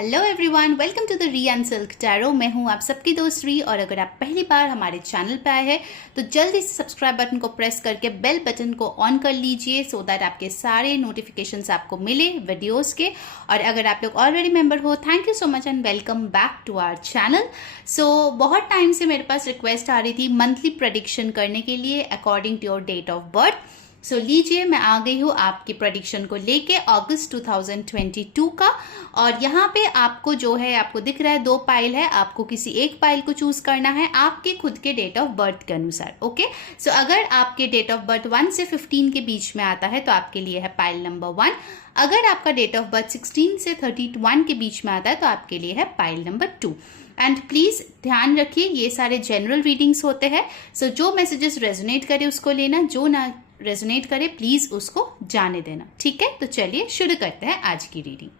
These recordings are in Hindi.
Hello everyone, welcome to the री एंड सिल्क टैरो। मैं हूं आप सबकी दोस्त री, और अगर आप पहली बार हमारे चैनल पे आए हैं तो जल्दी से सब्सक्राइब बटन को प्रेस करके बेल बटन को ऑन कर लीजिए सो दैट आपके सारे नोटिफिकेशंस आपको मिले वीडियोस के। और अगर आप लोग ऑलरेडी मेंबर हो, thank you so much and welcome back to our channel. So बहुत टाइम से मेरे पास रिक्वेस्ट आ रही थी मंथली प्रेडिक्शन करने के लिए according to your date of birth. So लीजिए, मैं आ गई हूँ आपकी प्रेडिक्शन को लेके अगस्त 2022 का। और यहाँ पे आपको जो है, आपको दिख रहा है 2 पाइल है, आपको किसी एक पाइल को चूज करना है आपके खुद के डेट ऑफ बर्थ के अनुसार। ओके, सो अगर आपके डेट ऑफ बर्थ 1 से 15 के बीच में आता है तो आपके लिए है पाइल नंबर 1। अगर आपका डेट ऑफ बर्थ 16 से 31 के बीच में आता है तो आपके लिए है पाइल नंबर 2। एंड प्लीज ध्यान रखिए, ये सारे जनरल रीडिंग्स होते हैं। सो जो मैसेजेस रेजोनेट करे उसको लेना, जो ना रेजोनेट करे प्लीज उसको जाने देना। ठीक है, तो चलिए शुरू करते हैं आज की रीडिंग।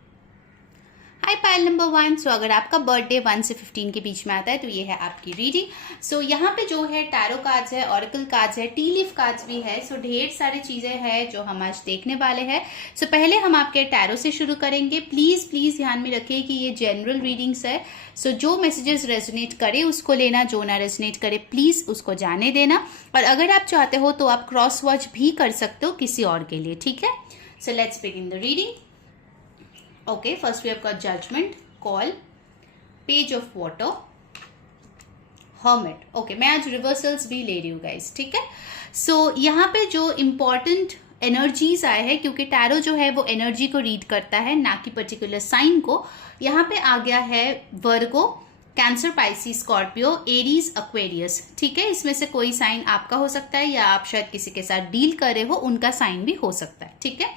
हाय पाइल नंबर 1। सो अगर आपका बर्थडे 1 से 15 के बीच में आता है तो ये है आपकी रीडिंग। सो यहाँ पे जो है टैरो कार्ड्स है, ऑरेकल कार्ड्स है, टी लीफ कार्ड्स भी है। सो ढेर सारी चीजें हैं जो हम आज देखने वाले हैं। सो पहले हम आपके टैरो से शुरू करेंगे। प्लीज प्लीज ध्यान में रखिए कि ये जनरल रीडिंग्स है। सो जो मैसेजेस रेजोनेट करे उसको लेना, जो ना रेजोनेट करे प्लीज उसको जाने देना। और अगर आप चाहते हो तो आप क्रॉस वॉच भी कर सकते हो किसी और के लिए। ठीक है, so let's begin the reading. Okay, first we have got Judgment, Call, Page of Water, Hermit. Okay, मैं आज रिवर्सल्स भी ले रही हूँ गाइस। ठीक है, सो यहाँ पे जो इम्पोर्टेंट एनर्जीज आए हैं, क्योंकि टैरो जो है वो एनर्जी को रीड करता है ना कि पर्टिकुलर साइन को। यहाँ पे आ गया है Virgo, Cancer, Pisces, Scorpio, Aries, Aquarius. ठीक है, इसमें से कोई साइन आपका हो सकता है या आप शायद किसी के साथ डील कर रहे हो उनका साइन भी हो सकता है। ठीक है,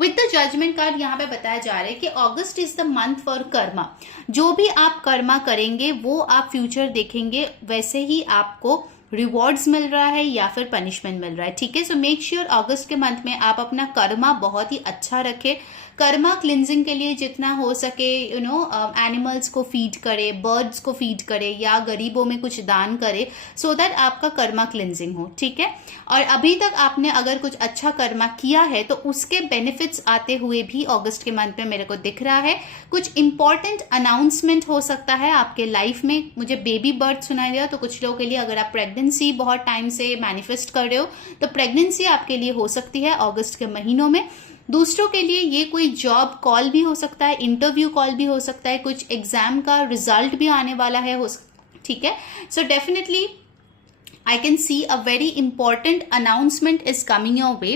विद द जजमेंट कार्ड यहाँ पे बताया जा रहा है कि August is the month for karma. जो भी आप कर्मा करेंगे वो आप फ्यूचर देखेंगे, वैसे ही आपको रिवॉर्ड्स मिल रहा है या फिर पनिशमेंट मिल रहा है। ठीक है, सो मेक श्योर अगस्त के मंथ में आप अपना कर्मा बहुत ही अच्छा रखें। कर्मा क्लिनजिंग के लिए जितना हो सके एनिमल्स को फीड करे, बर्ड्स को फीड करे या गरीबों में कुछ दान करे सो दैट आपका कर्मा क्लिनजिंग हो। ठीक है, और अभी तक आपने अगर कुछ अच्छा कर्मा किया है तो उसके बेनिफिट्स आते हुए भी अगस्त के मंथ में मेरे को दिख रहा है। कुछ इंपॉर्टेंट अनाउंसमेंट हो सकता है आपके लाइफ में। मुझे बेबी बर्थ सुनाई दिया, तो कुछ लोगों के लिए अगर आप प्रेगनेंसी बहुत टाइम से मैनिफेस्ट कर रहे हो तो प्रेगनेंसी आपके लिए हो सकती है अगस्त के महीनों में। दूसरों के लिए ये कोई जॉब कॉल भी हो सकता है, इंटरव्यू कॉल भी हो सकता है, कुछ एग्जाम का रिजल्ट भी आने वाला है ठीक है, so definitely I can see a very important announcement is coming your way.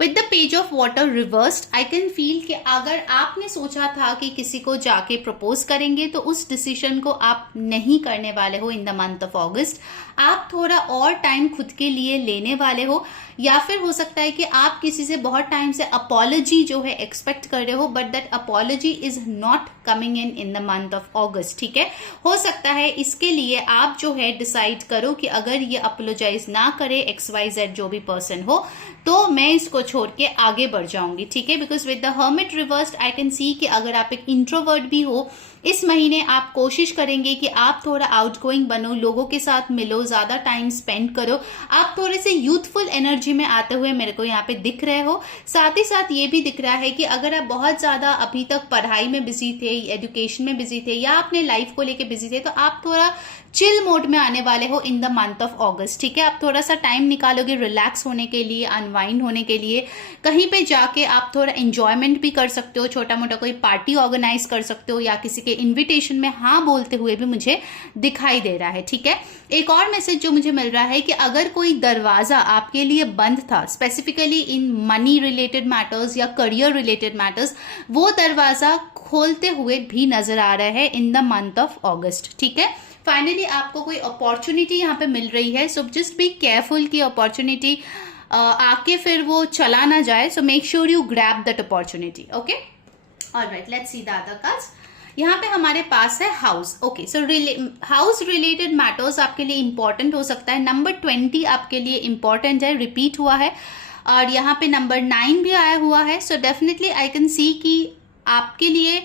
With the page of water reversed, I can feel कि अगर आपने सोचा था कि किसी को जाके प्रपोज करेंगे तो उस डिसीजन को आप नहीं करने वाले हो इन द मंथ ऑफ अगस्त। आप थोड़ा और टाइम खुद के लिए लेने वाले हो, या फिर हो सकता है कि आप किसी से बहुत टाइम से अपॉलॉजी जो है एक्सपेक्ट कर रहे हो, but that apology is not coming in the month of अगस्त। ठीक है, हो सकता है इसके लिए आप जो है डिसाइड करो कि अगर ये अपोलोजाइज ना करे XYZ जो भी पर्सन हो तो मैं इसको छोड़ के आगे बढ़ जाऊंगी। ठीक है, because with the hermit reversed I can सी कि अगर आप एक इंट्रोवर्ट भी हो, इस महीने आप कोशिश करेंगे कि आप थोड़ा आउटगोइंग बनो, लोगों के साथ मिलो, ज्यादा टाइम स्पेंड करो, आप थोड़े से यूथफुल एनर्जी में आते हुए मेरे को यहाँ पे दिख रहे हो। साथ ही साथ ये भी दिख रहा है कि अगर आप बहुत ज्यादा अभी तक पढ़ाई में बिजी थे, एजुकेशन में बिजी थे या अपने लाइफ को लेके बिजी थे, तो आप थोड़ा चिल मोड में आने वाले हो इन द मंथ ऑफ अगस्त। ठीक है, आप थोड़ा सा टाइम निकालोगे रिलैक्स होने के लिए, अनवाइंड होने के लिए। कहीं पे जाके आप थोड़ा एंजॉयमेंट भी कर सकते हो, छोटा मोटा कोई पार्टी ऑर्गेनाइज कर सकते हो या किसी के इन्विटेशन में हाँ बोलते हुए भी मुझे दिखाई दे रहा है। ठीक है, एक और मैसेज जो मुझे मिल रहा है कि अगर कोई दरवाजा आपके लिए बंद था, specifically in money related matters या करियर रिलेटेड मैटर्स, वो दरवाजा खोलते हुए भी नजर आ रहा है इन द मंथ ऑफ अगस्त। ठीक है, फाइनली आपको कोई अपॉर्चुनिटी यहाँ पे मिल रही है, सो जस्ट बी केयरफुल कि अपॉर्चुनिटी आके फिर वो चला ना जाए। So make sure you grab that opportunity. Okay, alright, let's see the other cards. यहाँ पे हमारे पास है हाउस। ओके, सो हाउस रिलेटेड मैटर्स आपके लिए इंपॉर्टेंट हो सकता है। नंबर 20 आपके लिए इंपॉर्टेंट है, रिपीट हुआ है, और यहाँ पे नंबर 9 भी आया हुआ है। सो डेफिनेटली आई कैन सी कि आपके लिए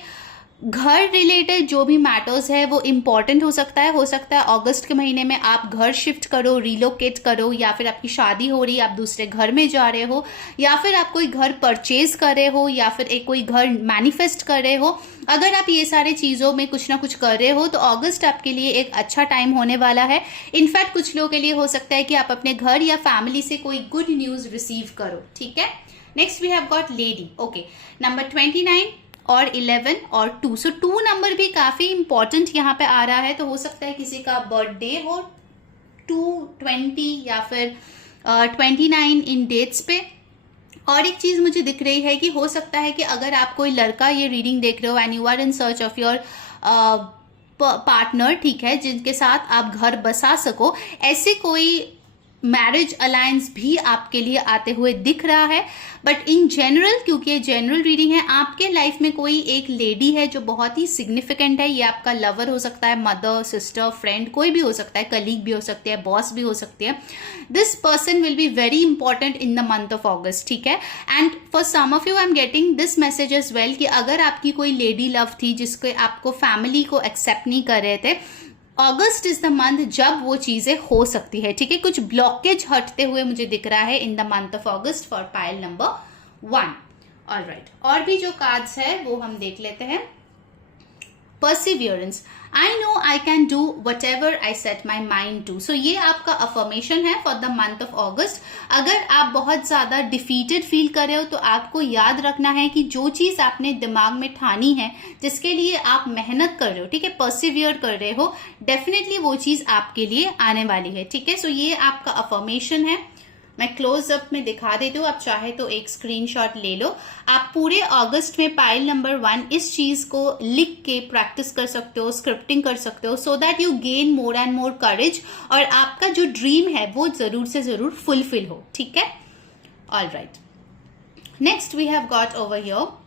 घर रिलेटेड जो भी मैटर्स है वो इम्पॉर्टेंट हो सकता है अगस्त के महीने में आप घर शिफ्ट करो, रिलोकेट करो, या फिर आपकी शादी हो रही है, आप दूसरे घर में जा रहे हो, या फिर आप कोई घर परचेज कर रहे हो, या फिर एक कोई घर मैनिफेस्ट कर रहे हो। अगर आप ये सारे चीज़ों में कुछ ना कुछ कर रहे हो तो अगस्त आपके लिए एक अच्छा टाइम होने वाला है। इनफैक्ट कुछ लोगों के लिए हो सकता है कि आप अपने घर या फैमिली से कोई गुड न्यूज़ रिसीव करो, ठीक है। Next we have got lady, okay, number 29 और 11 और 2, सो 2 नंबर भी काफी इंपॉर्टेंट यहाँ पे आ रहा है। तो हो सकता है किसी का बर्थडे हो 2, 20 या फिर 29 इन डेट्स पे। और एक चीज मुझे दिख रही है कि हो सकता है कि अगर आप कोई लड़का ये रीडिंग देख रहे हो and you are in search of your partner, ठीक है, जिनके साथ आप घर बसा सको, ऐसे कोई मैरिज अलायंस भी आपके लिए आते हुए दिख रहा है। बट इन जनरल, क्योंकि ये जनरल रीडिंग है, आपके लाइफ में कोई एक लेडी है जो बहुत ही सिग्निफिकेंट है। ये आपका लवर हो सकता है, मदर, सिस्टर, फ्रेंड, कोई भी हो सकता है, कलीग भी हो सकती है, बॉस भी हो सकती है। This person will be very important in the month of August, ठीक है। And for some of you I am getting this message as well कि अगर आपकी कोई लेडी लव थी जिसके आपको फैमिली को एक्सेप्ट नहीं कर रहे थे, अगस्त इज द मंथ जब वो चीजें हो सकती है, ठीक है। कुछ ब्लॉकेज हटते हुए मुझे दिख रहा है in the month of August for pile number 1। Alright, और भी जो कार्ड्स है वो हम देख लेते हैं। Perseverance, I know I can do whatever I set my mind to. So ये आपका अफर्मेशन है for the month of August. अगर आप बहुत ज्यादा डिफीटेड फील कर रहे हो तो आपको याद रखना है कि जो चीज आपने दिमाग में ठानी है, जिसके लिए आप मेहनत कर रहे हो, ठीक है, परसिवियर कर रहे हो, डेफिनेटली वो चीज आपके लिए आने वाली है, ठीक है। सो ये आपका अफर्मेशन है। मैं क्लोजअप में दिखा देती हूँ, आप चाहे तो एक स्क्रीनशॉट ले लो। आप पूरे अगस्त में पाइल नंबर 1 इस चीज को लिख के प्रैक्टिस कर सकते हो, स्क्रिप्टिंग कर सकते हो, so that you gain more and more courage और आपका जो ड्रीम है वो जरूर से जरूर फुलफिल हो, ठीक है। Alright, next we have got over here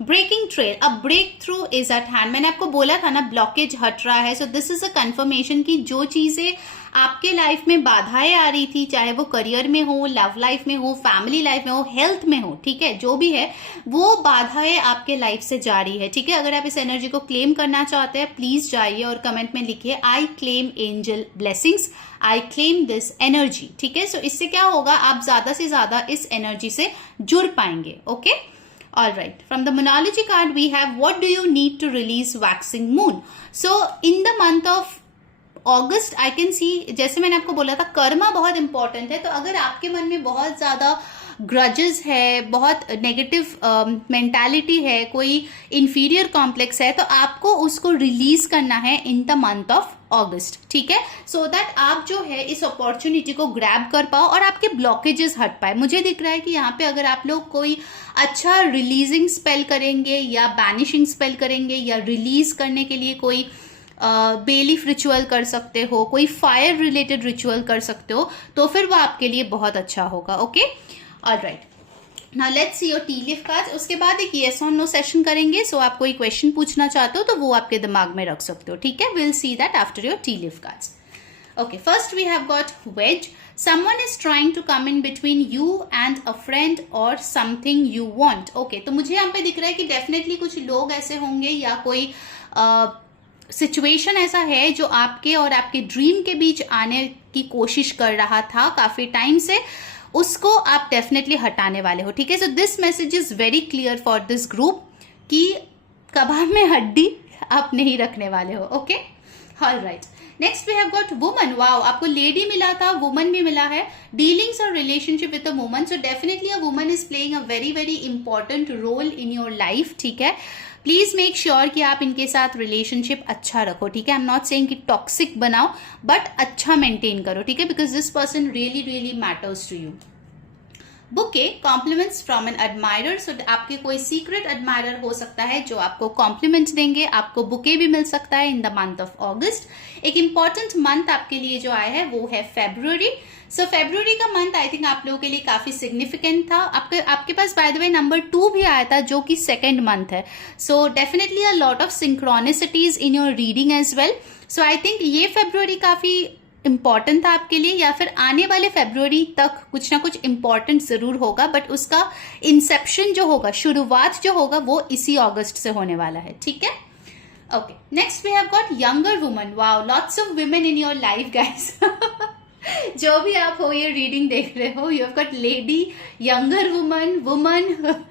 breaking trail, a breakthrough is at hand. मैंने आपको बोला था ना ब्लॉकेज हट रहा है। So this is a confirmation कि जो चीजें आपके लाइफ में बाधाएं आ रही थी, चाहे वो करियर में हो, लव लाइफ में हो, फैमिली लाइफ में हो, हेल्थ में हो, ठीक है, जो भी है वो बाधाएं आपके लाइफ से जा रही है, ठीक है। अगर आप इस एनर्जी को क्लेम करना चाहते हैं, प्लीज जाइए और कमेंट में लिखिए I claim angel blessings, I claim this energy, ठीक है। सो इससे क्या होगा, आप ज्यादा से ज्यादा इस एनर्जी से जुड़ पाएंगे, okay. Alright, from the Moonology card we have what do you need to release waxing moon. So in the month of August I can see, जैसे मैंने आपको बोला था कर्मा बहुत इंपॉर्टेंट है। तो अगर आपके मन में बहुत ज्यादा ग्रजेस है, बहुत नेगेटिव मेंटालिटी है, कोई इंफीरियर कॉम्प्लेक्स है, तो आपको उसको रिलीज करना है इन द मंथ ऑफ अगस्त, ठीक है। सो दैट आप जो है इस अपॉर्चुनिटी को ग्रैब कर पाओ और आपके ब्लॉकेजेस हट पाए। मुझे दिख रहा है कि यहाँ पे अगर आप लोग कोई अच्छा रिलीजिंग स्पेल करेंगे या बैनिशिंग स्पेल करेंगे या रिलीज करने के लिए कोई बेलीफ रिचुअल कर सकते हो, कोई फायर रिलेटेड रिचुअल कर सकते हो, तो फिर वो आपके लिए बहुत अच्छा होगा, okay. Alright, now let's see your tea leaf cards. उसके बाद एक येस और नो सेशन करेंगे। सो आप कोई क्वेश्चन पूछना चाहते हो तो वो आपके दिमाग में रख सकते हो, ठीक है। Will see that after your tea leaf cards. Okay, first we have got wedge. Someone is trying to come in between you and a friend or something you want. Okay, तो मुझे यहाँ पे दिख रहा है कि डेफिनेटली कुछ लोग ऐसे होंगे या कोई सिचुएशन ऐसा है जो आपके और आपके ड्रीम के बीच आने की कोशिश कर रहा था काफी टाइम से, उसको आप डेफिनेटली हटाने वाले हो, ठीक है। So this message is very clear for this group कि कबाब में हड्डी आप नहीं रखने वाले हो, okay. Alright, next we have got woman. Wow, आपको लेडी मिला था, वुमन भी मिला है। डीलिंग्स और relationship with a woman, so definitely a woman is playing a very very important role in your life, ठीक है। प्लीज मेक श्योर कि आप इनके साथ रिलेशनशिप अच्छा रखो, ठीक है। आई एम नॉट सेइंग कि टॉक्सिक बनाओ, बट अच्छा मेंटेन करो, ठीक है, because this person really really matters to you. Bouquet, compliments from an admirer. So आपके कोई सीक्रेट एडमायरर हो सकता है जो आपको कॉम्प्लीमेंट देंगे, आपको बुके भी मिल सकता है in the month of August. एक इंपॉर्टेंट मंथ आपके लिए जो आया है वो है फेब्रुअरी। सो फेब्रुअरी का मंथ आई थिंक आप लोगों के लिए काफी सिग्निफिकेंट था। आपके पास बाय द वे नंबर 2 भी आया था जो कि सेकेंड मंथ है। So definitely a lot of synchronicities in your reading as well. So I think ये फेब्रुअरी काफी इम्पॉर्टेंट था आपके लिए, या फिर आने वाले फरवरी तक कुछ ना कुछ इम्पॉर्टेंट जरूर होगा, बट उसका इंसेप्शन जो होगा, शुरुआत जो होगा, वो इसी अगस्त से होने वाला है, ठीक है। Okay, next we have got younger woman. Wow, lots of women in your life guys. जो भी आप हो ये रीडिंग देख रहे हो, you have got lady, younger woman.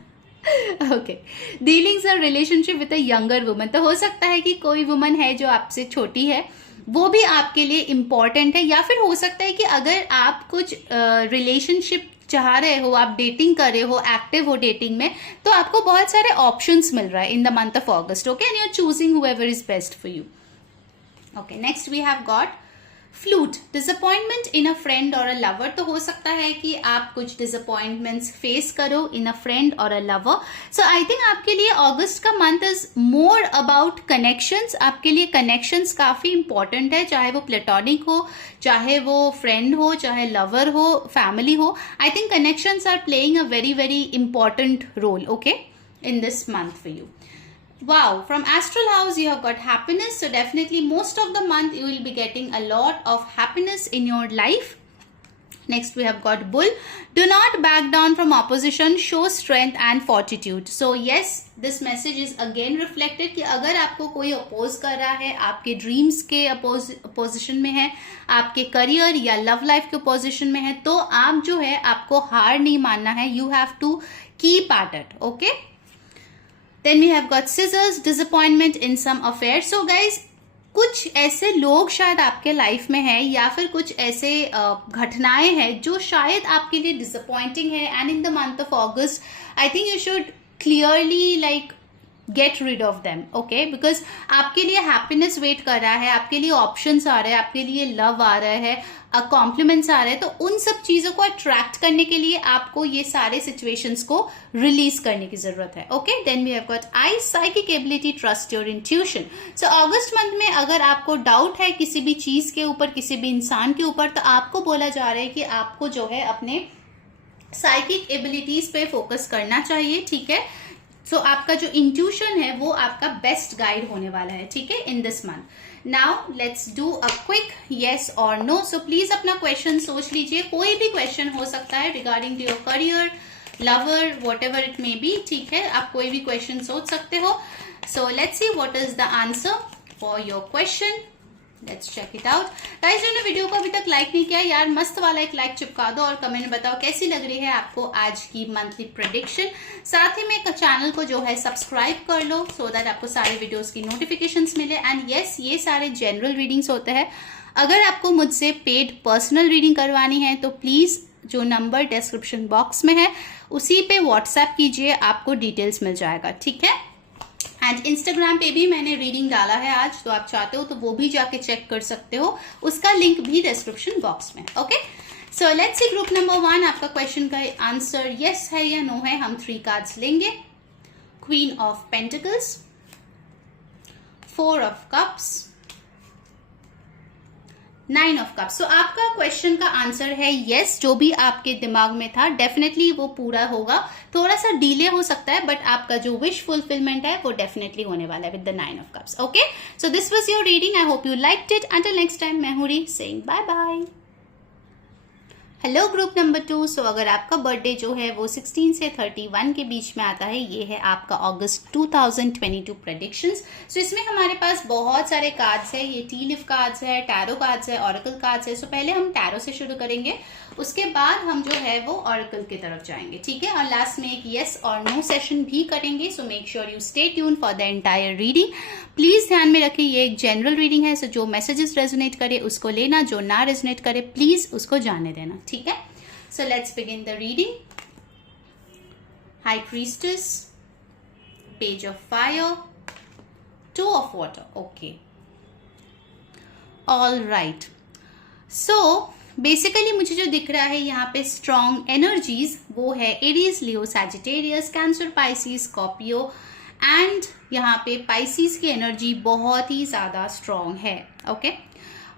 Okay, dealings और relationship with a younger woman. तो हो सकता है कि कोई वुमन है जो आपसे छोटी है, वो भी आपके लिए इम्पॉर्टेंट है, या फिर हो सकता है कि अगर आप कुछ रिलेशनशिप चाह रहे हो, आप डेटिंग कर रहे हो, एक्टिव हो डेटिंग में, तो आपको बहुत सारे ऑप्शंस मिल रहा है in the month of August. Okay, and you are choosing whoever is best for you. Okay, next we have got flute, disappointment in a friend और अ लवर। तो हो सकता है कि आप कुछ डिसअपॉइंटमेंट्स फेस करो इन अ फ्रेंड और a lover. So I think आपके लिए अगस्त का month is more about connections. आपके लिए कनेक्शंस काफी इंपॉर्टेंट है, चाहे वो प्लेटोनिक हो, चाहे वो फ्रेंड हो, चाहे लवर हो, फैमिली हो। I think connections are playing a very very important role, okay, in this month for you. Wow, from astral house you have got happiness, so definitely most of the month you will be getting a lot of happiness in your life. Next we have got bull, do not back down from opposition, show strength and fortitude. So yes, this message is again reflected कि अगर आपको कोई अपोज कर रहा है, आपके ड्रीम्स के अपोजिशन में है, आपके करियर या लव लाइफ के अपोजिशन में है, तो आप जो है आपको हार नहीं मानना है, you have to keep at it, okay? Then we have got scissors, disappointment in some affair. So guys, कुछ ऐसे लोग शायद आपके लाइफ में है, या फिर कुछ ऐसे घटनाएं हैं जो शायद आपके लिए डिसअपॉइंटिंग है, and in the month of August I think you should clearly like get rid of them, okay, because आपके लिए हैप्पीनेस वेट कर रहा है, आपके लिए ऑप्शंस आ रहे हैं, आपके लिए लव आ रहा है, कॉम्प्लीमेंट्स आ रहे हैं। तो उन सब चीजों को अट्रैक्ट करने के लिए आपको ये सारे सिचुएशंस को रिलीज करने की जरूरत है, okay. Then we have got eye, psychic ability, trust your intuition. So अगस्त मंथ में अगर आपको डाउट है किसी भी चीज के ऊपर, किसी भी इंसान के ऊपर, तो आपको बोला जा रहा है कि आपको जो है अपने साइकिक एबिलिटीज पे फोकस करना चाहिए, ठीक है। सो आपका जो इंट्यूशन है वो आपका बेस्ट गाइड होने वाला है, ठीक है, in this month. Now let's do a quick yes और नो। सो प्लीज अपना क्वेश्चन सोच लीजिए, कोई भी क्वेश्चन हो सकता है regarding to your career, lover, whatever it may be, ठीक है, आप कोई भी क्वेश्चन सोच सकते हो। So let's see what is the answer for your question, let's check it out. Guys, जिन्होंने वीडियो को अभी तक लाइक नहीं किया, यार मस्त वाला एक लाइक चिपका दो और कमेंट में बताओ कैसी लग रही है आपको आज की मंथली प्रेडिक्शन। साथ ही में चैनल को जो है सब्सक्राइब कर लो, सो दैट आपको सारे वीडियोस की नोटिफिकेशंस मिले। एंड यस, ये सारे जनरल रीडिंग्स होते हैं। अगर आपको मुझसे पेड पर्सनल रीडिंग करवानी है तो प्लीज जो नंबर डिस्क्रिप्शन बॉक्स में है उसी पे व्हाट्सएप कीजिए, आपको डिटेल्स मिल जाएगा, ठीक है। एंड इंस्टाग्राम पे भी मैंने रीडिंग डाला है आज, तो आप चाहते हो तो वो भी जाके चेक कर सकते हो, उसका लिंक भी डिस्क्रिप्शन बॉक्स में, okay. So let's see group number 1, आपका क्वेश्चन का आंसर यस है या नो है। हम 3 कार्ड्स लेंगे, queen of pentacles, 4 of cups, 9 of cups. So आपका क्वेश्चन का आंसर है यस, जो भी आपके दिमाग में था डेफिनेटली वो पूरा होगा। थोड़ा सा डिले हो सकता है, बट आपका जो विश फुलफिलमेंट है वो डेफिनेटली होने वाला है with the 9 of cups, okay. So this was your reading, I hope you liked it. Until next time, मैं हूं री saying bye bye. Hello group number 2। So अगर आपका बर्थडे जो है वो 16 से 31 के बीच में आता है, ये है आपका अगस्त 2022 प्रेडिक्शंस। सो इसमें हमारे पास बहुत सारे कार्ड्स है, ये टी लिफ कार्ड्स है, टैरो कार्ड्स है, ऑरेकल कार्ड्स है। सो पहले हम टैरो से शुरू करेंगे, उसके बाद हम जो है वो ऑरेकल की तरफ जाएंगे, ठीक है, और लास्ट में एक येस और नो सेशन भी करेंगे। So make sure you stay tune for the entire reading. Please ध्यान में रखिए ये एक जनरल रीडिंग है, सो जो मैसेजेस रेजोनेट करे उसको लेना, जो ना रेजोनेट करे प्लीज उसको जाने देना, ठीक है। So let's begin the reading. High priestess, page of fire, 2 of water, okay, all right. So basically मुझे जो दिख रहा है यहाँ पे स्ट्रॉन्ग एनर्जीज, वो है Aries, Leo, Sagittarius, cancer, Pisces, Scorpio, and यहाँ पे पाइसिस की एनर्जी बहुत ही ज्यादा स्ट्रॉन्ग है, ओके,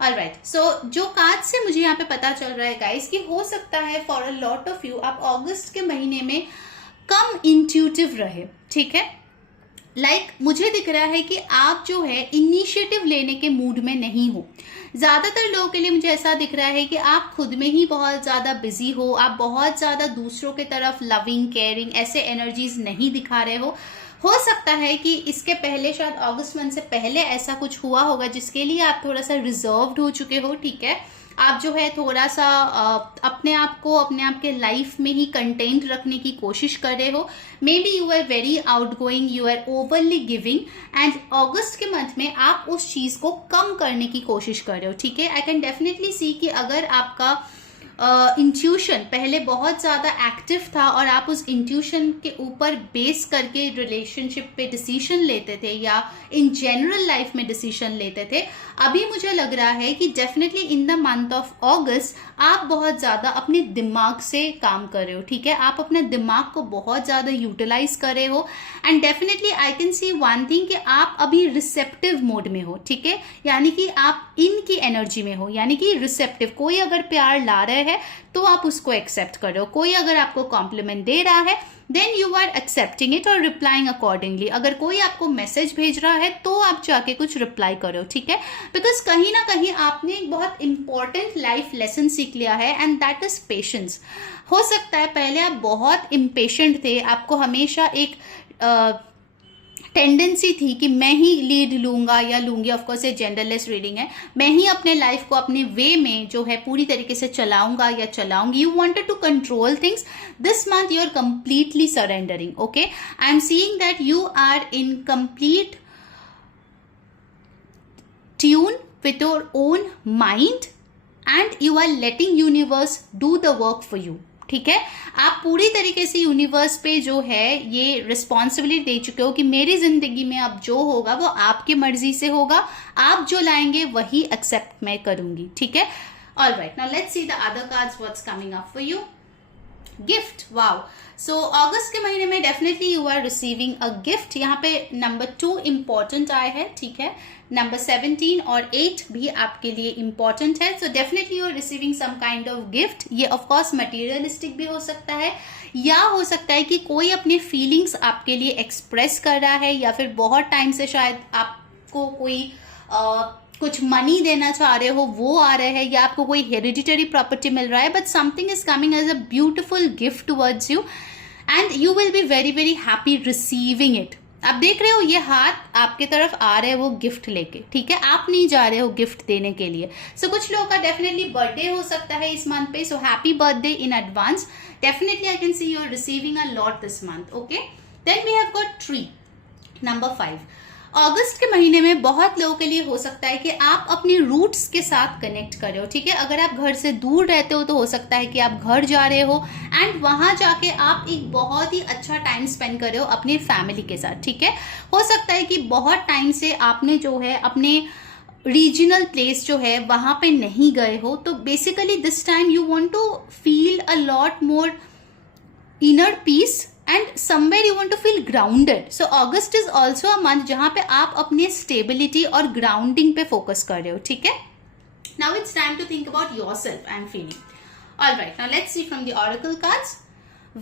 ऑलराइट। सो जो कार्ड से मुझे यहाँ पे पता चल रहा है गाइस कि हो सकता है for a lot of you आप अगस्त के महीने में कम इंट्यूटिव रहे, ठीक है। मुझे दिख रहा है कि आप जो है इनिशिएटिव लेने के मूड में नहीं हो। ज्यादातर लोगों के लिए मुझे ऐसा दिख रहा है कि आप खुद में ही बहुत ज्यादा बिजी हो, आप बहुत ज्यादा दूसरों के तरफ लविंग केयरिंग ऐसे एनर्जीज नहीं दिखा रहे हो सकता है कि इसके पहले शायद अगस्त मंथ से पहले ऐसा कुछ हुआ होगा जिसके लिए आप थोड़ा सा रिजर्व्ड हो चुके हो, ठीक है। आप जो है थोड़ा सा अपने आप के लाइफ में ही कंटेंट रखने की कोशिश कर रहे हो। Maybe you are very outgoing, you are overly giving, and अगस्त के मंथ में आप उस चीज को कम करने की कोशिश कर रहे हो, ठीक है। आई कैन डेफिनेटली सी कि अगर आपका इंट्यूशन पहले बहुत ज्यादा एक्टिव था और आप उस इंट्यूशन के ऊपर बेस करके रिलेशनशिप पे डिसीजन लेते थे या इन जनरल लाइफ में डिसीजन लेते थे, अभी मुझे लग रहा है कि definitely in the month of अगस्त आप बहुत ज्यादा अपने दिमाग से काम कर रहे हो, ठीक है। आप अपने दिमाग को बहुत ज्यादा यूटिलाइज कर रहे हो, and definitely I can C one thing कि आप अभी रिसेप्टिव मोड में हो, ठीक है। यानी कि आप इनकी एनर्जी में हो, यानी कि रिसेप्टिव। कोई अगर प्यार ला रहे है तो आप उसको एक्सेप्ट कर रहे हो, कोई अगर आपको कॉम्प्लीमेंट दे रहा है then you are accepting it और रिप्लाइंग अकॉर्डिंगली। अगर कोई आपको मैसेज भेज रहा है तो आप जाके कुछ रिप्लाई करो, ठीक है। बिकॉज कहीं ना कहीं आपने एक बहुत इंपॉर्टेंट लाइफ लेसन सीख लिया है, एंड दैट इज पेशेंस। हो सकता है पहले आप बहुत इम्पेशेंट थे, आपको हमेशा एक टेंडेंसी थी कि मैं ही लीड लूंगा या लूंगी, ऑफकोर्स ये जेंडरलेस रीडिंग है, मैं ही अपने लाइफ को अपने वे में जो है पूरी तरीके से चलाऊंगा या चलाऊंगी। You wanted to control things, this month you are completely surrendering, okay. I am seeing that you are in complete tune with your own mind and you are letting universe do the work for you, ठीक है। आप पूरी तरीके से यूनिवर्स पे जो है ये रिस्पॉन्सिबिलिटी दे चुके हो कि मेरी जिंदगी में अब जो होगा वो आपकी मर्जी से होगा, आप जो लाएंगे वही एक्सेप्ट मैं करूंगी, ठीक है। Alright, now let's see the other cards what's coming up for you. Gift, wow. So अगस्त के महीने में definitely you are receiving a gift. यहाँ पे नंबर 2 इंपॉर्टेंट आए है, ठीक है। नंबर 17 और 8 भी आपके लिए इंपॉर्टेंट है। So definitely you are receiving some kind of gift. ये ऑफकोर्स मटेरियलिस्टिक भी हो सकता है, या हो सकता है कि कोई अपने फीलिंग्स आपके लिए एक्सप्रेस कर रहा है, या फिर बहुत टाइम से शायद आपको कोई कुछ मनी देना चाह रहे हो वो आ रहे हैं, या आपको कोई हेरिडिटरी प्रॉपर्टी मिल रहा है, but something is coming as a beautiful gift towards you and you will be very very happy receiving it. आप देख रहे हो ये हाथ आपके तरफ आ रहे हैं वो गिफ्ट लेके, ठीक है। आप नहीं जा रहे हो गिफ्ट देने के लिए। सो कुछ लोगों का डेफिनेटली बर्थडे हो सकता है इस मंथ पे, so happy birthday in advance. Definitely I can see you are receiving a lot this month, okay. Then we have got 3, number 5। अगस्त के महीने में बहुत लोगों के लिए हो सकता है कि आप अपने रूट्स के साथ कनेक्ट कर रहे हो, ठीक है। अगर आप घर से दूर रहते हो तो हो सकता है कि आप घर जा रहे हो एंड वहां जाके आप एक बहुत ही अच्छा टाइम स्पेंड कर रहे हो अपने फैमिली के साथ, ठीक है। हो सकता है कि बहुत टाइम से आपने जो है अपने रीजनल प्लेस जो है वहां पे नहीं गए हो, तो basically this time you want to feel a lot more inner peace and somewhere you want to feel grounded. So August is also a month जहां पे आप अपने stability और grounding पे focus कर रहे हो, ठीक है। Now it's time to think about yourself, I am feeling. Alright, now let's see from the oracle cards.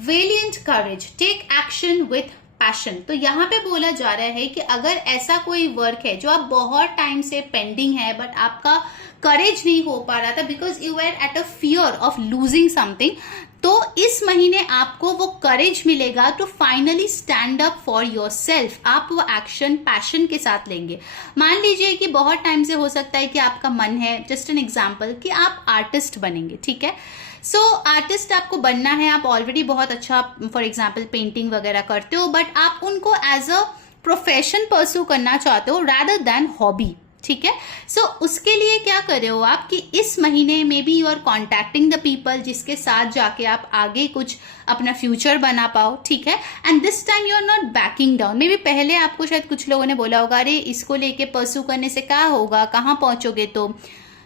Valiant courage, take action with passion. तो यहाँ पे बोला जा रहा है कि अगर ऐसा कोई वर्क है जो आप बहुत टाइम से पेंडिंग है बट आपका करेज नहीं हो पा रहा था because you are at a fear of losing something, तो इस महीने आपको वो करेज मिलेगा to finally stand up for yourself. आप वो एक्शन पैशन के साथ लेंगे। मान लीजिए कि बहुत टाइम से हो सकता है कि आपका मन है, जस्ट एन एग्जाम्पल, कि आप आर्टिस्ट बनेंगे, ठीक है। सो आर्टिस्ट आपको बनना है, आप ऑलरेडी बहुत अच्छा फॉर एग्जाम्पल पेंटिंग वगैरह करते हो, बट आप उनको एज अ प्रोफेशन परस्यू करना चाहते हो रादर देन हॉबी, ठीक है। सो उसके लिए क्या कर रहे हो आप कि इस महीने में भी you are contacting the people जिसके साथ जाके आप आगे कुछ अपना फ्यूचर बना पाओ, ठीक है। And this time you are not backing down. Maybe पहले आपको शायद कुछ लोगों ने बोला होगा अरे इसको लेके परस्यू करने से क्या होगा, कहाँ पहुंचोगे, तो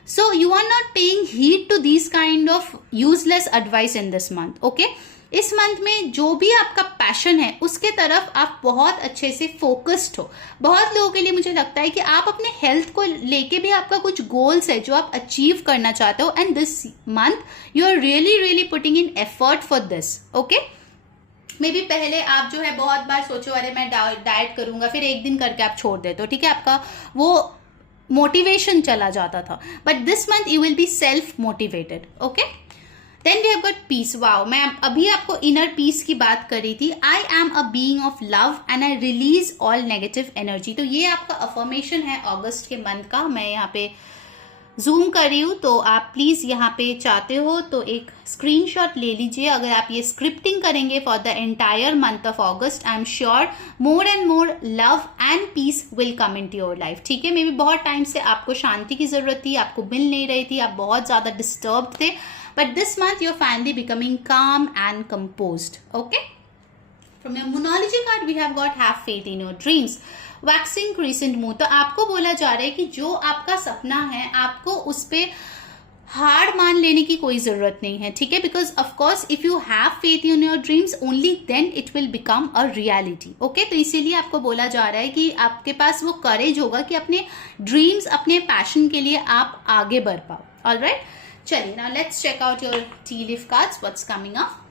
so you are not paying heed to these kind of useless advice in this month, okay? इस मंथ में जो भी आपका पैशन है उसके तरफ आप बहुत अच्छे से फोकस्ड हो। बहुत लोगों के लिए मुझे लगता है कि आप अपने हेल्थ को लेके भी आपका कुछ गोल्स है जो आप अचीव करना चाहते हो, and this month you are really really putting in effort for this, okay. Maybe पहले आप जो है बहुत बार सोचो अरे मैं डाइट करूंगा, फिर एक दिन करके आप छोड़ देते हो, ठीक है, आपका वो मोटिवेशन चला जाता था, but this month you will be self motivated. Okay, then we have got peace. Wow, मैं अभी आपको इनर पीस की बात कर रही थी. I am a being of love and I release all negative energy. तो ये आपका अफर्मेशन है अगस्त के मंथ का. मैं यहाँ पे जूम कर रही हूँ, तो आप प्लीज यहाँ पे चाहते हो तो एक स्क्रीनशॉट ले लीजिए. अगर आप ये स्क्रिप्टिंग करेंगे for the entire month of August, I am sure more and more love and peace will come into your life. ठीक है, मे बी बहुत टाइम से आपको शांति की जरूरत थी, आपको मिल नहीं रही थी, आप बहुत ज्यादा डिस्टर्ब थे, but this month you are finally becoming calm and composed. Okay, from your Moonology card we have got have faith in your dreams. Waxing crescent moon. तो आपको बोला जा रहा है कि जो आपका सपना है आपको उस पे हार मान लेने की कोई जरूरत नहीं है. ठीक है, because of course if you have faith in your dreams only then it will become a reality. Okay, तो इसीलिए आपको बोला जा रहा है कि आपके पास वो करेज होगा कि अपने ड्रीम्स, अपने पैशन के लिए आप आगे बढ़ पाओ. ऑलराइट, चलिए now let's check out your tea leaf cards. What's coming up?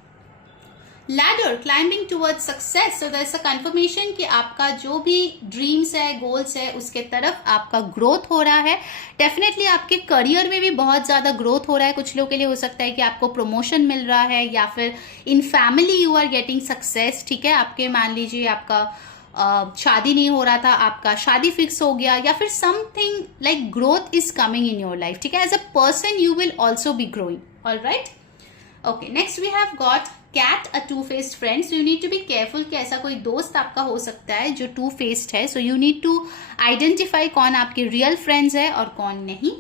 Ladder, climbing towards success. So there is a confirmation कि आपका जो भी ड्रीम्स है, गोल्स है, उसके तरफ आपका ग्रोथ हो रहा है. डेफिनेटली आपके करियर में भी बहुत ज्यादा ग्रोथ हो रहा है. कुछ लोगों के लिए हो सकता है कि आपको प्रमोशन मिल रहा है, या फिर in family you are getting success. ठीक है, आपके मान लीजिए आपका शादी नहीं हो रहा था, आपका शादी फिक्स हो गया, या फिर something like growth is coming in your life. ठीक है, as a person you will also be growing. Alright, okay, next we have got cat, a two faced friend. So you need to be careful कि ऐसा कोई दोस्त आपका हो सकता है जो टू फेस्ड है. So you need to identify कौन आपके रियल फ्रेंड्स है और कौन नहीं.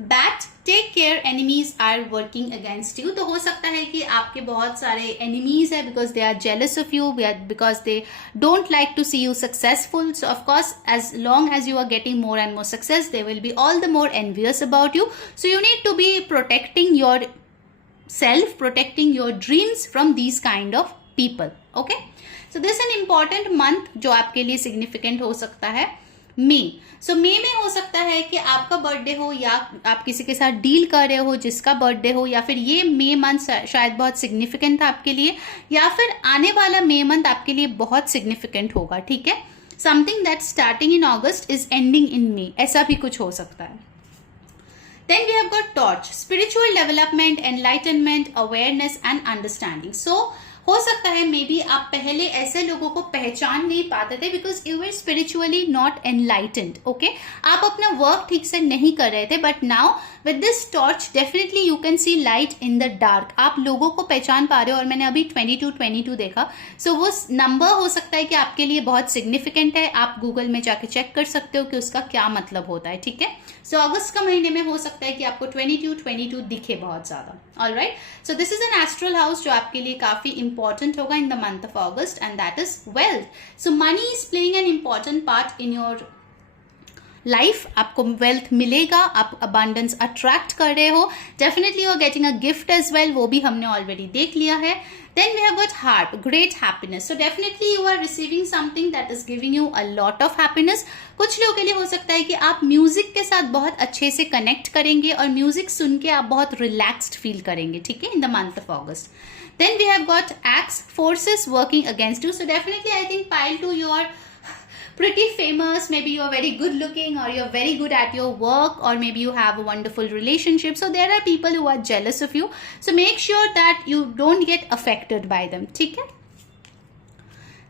But, take care, enemies are working against you. तो हो सकता है कि आपके बहुत सारे एनिमीज है because they are jealous of you, because they don't like to see you successful. So of course as long as you are getting more and more success they will be all the more envious about you. So you need to be protecting your self, protecting your dreams from these kind of people. Okay, so this is an important month जो आपके लिए significant हो सकता है. May, so May में हो सकता है कि आपका बर्थडे हो, या आप किसी के साथ डील कर रहे हो जिसका बर्थडे हो, या फिर ये May मंथ शायद बहुत सिग्निफिकेंट था आपके लिए, या फिर आने वाला May मंथ आपके लिए बहुत सिग्निफिकेंट होगा. ठीक है, something that starting in August is ending in May, ऐसा भी कुछ हो सकता है. Then we have got torch, spiritual development, enlightenment, awareness and understanding. So हो सकता है मे बी आप पहले ऐसे लोगों को पहचान नहीं पाते थे because you were spiritually not enlightened. Okay, आप अपना वर्क ठीक से नहीं कर रहे थे, but now with this torch definitely you can see light in the dark. आप लोगों को पहचान पा रहे हो, और मैंने अभी 22 देखा. सो वो नंबर हो सकता है कि आपके लिए बहुत सिग्निफिकेंट है. आप गूगल में जाके चेक कर सकते हो कि उसका क्या मतलब होता है. ठीक है, सो अगस्त का महीने में हो सकता है कि आपको 22 दिखे बहुत ज्यादा. Alright, so this is an astral house जो आपके लिए काफी इंपॉर्टेंट होगा in the month of August, and that is wealth. So money is playing an important part in your life. आपको वेल्थ मिलेगा, आप अबांडेंस अट्रैक्ट कर रहे हो. Definitely you are getting a gift as well, वो भी हमने ऑलरेडी देख लिया है. Then we have got heart, great happiness. So definitely you are receiving something that is giving you a lot of happiness. कुछ लोगों के लिए हो सकता है कि आप म्यूजिक के साथ बहुत अच्छे से कनेक्ट करेंगे और म्यूजिक सुन के आप बहुत रिलैक्स्ड फील करेंगे. ठीक है, in the month of August. Then we have got axe, forces working against you. So definitely I think pile 2 you are pretty famous, maybe you're very good looking, or you're very good at your work, or maybe you have a wonderful relationship. So there are people who are jealous of you, so make sure that you don't get affected by them. ठीक है,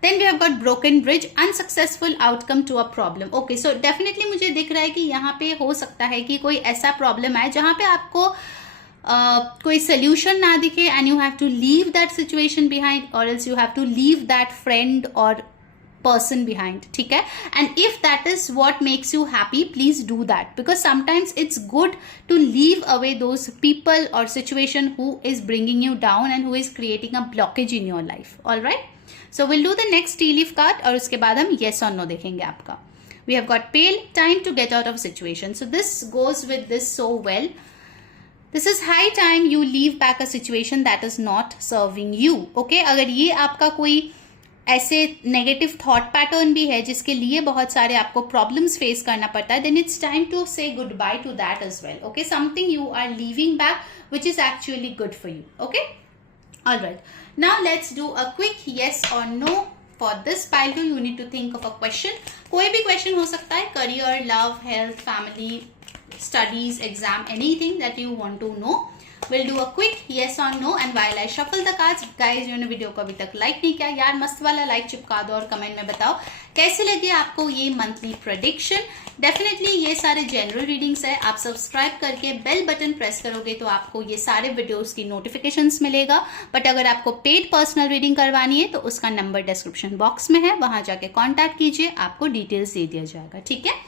then we have got broken bridge, unsuccessful outcome to a problem. Okay, so definitely मुझे दिख रहा है कि यहाँ पे हो सकता है कि कोई ऐसा प्रॉब्लम है जहाँ पे आपको कोई सोल्यूशन ना दिखे, and you have to leave that situation behind, और else you have to leave that friend और person behind. ठीक है, and if that is what makes you happy, please do that, because sometimes it's good to leave away those people or situation who is bringing you down and who is creating a blockage in your life. All right, so we'll do the next tea leaf card, और उसके बाद हम yes or no देखेंगे आपका. We have got pale, time to get out of situation. So this goes with this so well. This is high time you leave back a situation that is not serving you. Okay, अगर ये आपका कोई ऐसे नेगेटिव थॉट पैटर्न भी है जिसके लिए बहुत सारे आपको प्रॉब्लम्स फेस करना पड़ता है, then it's time to say goodbye to that as well. Okay, something you are leaving back which is actually good for you. Okay, alright, now let's do a quick yes or no for this pile 2. You need to think of a question. कोई भी क्वेश्चन हो सकता है, career, love, health, family, studies, exam, anything that you want to know. We'll do a quick yes or no and while I shuffle the cards, guys जिन्होंने वीडियो को अभी तक लाइक नहीं किया, यार मस्त वाला लाइक चिपका दो और कमेंट में बताओ कैसे लगे आपको ये मंथली प्रेडिक्शन. डेफिनेटली ये सारे जनरल रीडिंग्स है. आप सब्सक्राइब करके बेल बटन प्रेस करोगे तो आपको ये सारे वीडियोस की नोटिफिकेशंस मिलेगा. बट अगर आपको पेड पर्सनल रीडिंग करवानी है तो उसका नंबर डिस्क्रिप्शन बॉक्स में है, वहां जाके कॉन्टैक्ट कीजिए, आपको डिटेल्स दे दिया जाएगा. ठीक है.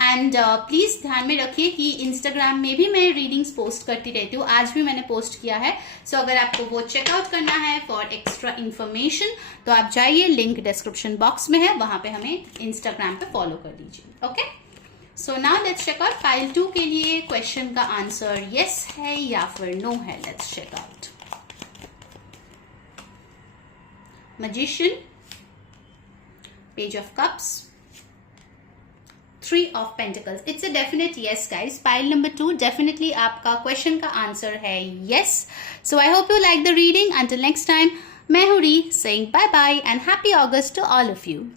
एंड प्लीज ध्यान में रखिए कि इंस्टाग्राम में भी मैं रीडिंग्स पोस्ट करती रहती हूँ. आज भी मैंने पोस्ट किया है. सो अगर आपको वो चेकआउट करना है फॉर एक्स्ट्रा इन्फॉर्मेशन तो आप जाइए, लिंक डिस्क्रिप्शन बॉक्स में है, वहां पे हमें इंस्टाग्राम पे फॉलो कर लीजिए. Okay. So now let's check out pile 2 के लिए क्वेश्चन का आंसर यस है या फिर नो है. Let's check out. Magician, page of cups, Three of Pentacles. It's a definite yes, guys. Pile number 2, definitely आपका क्वेश्चन का आंसर है yes. So I hope you like the reading. Until next time, मैं हूँ री saying bye bye and happy August to all of you.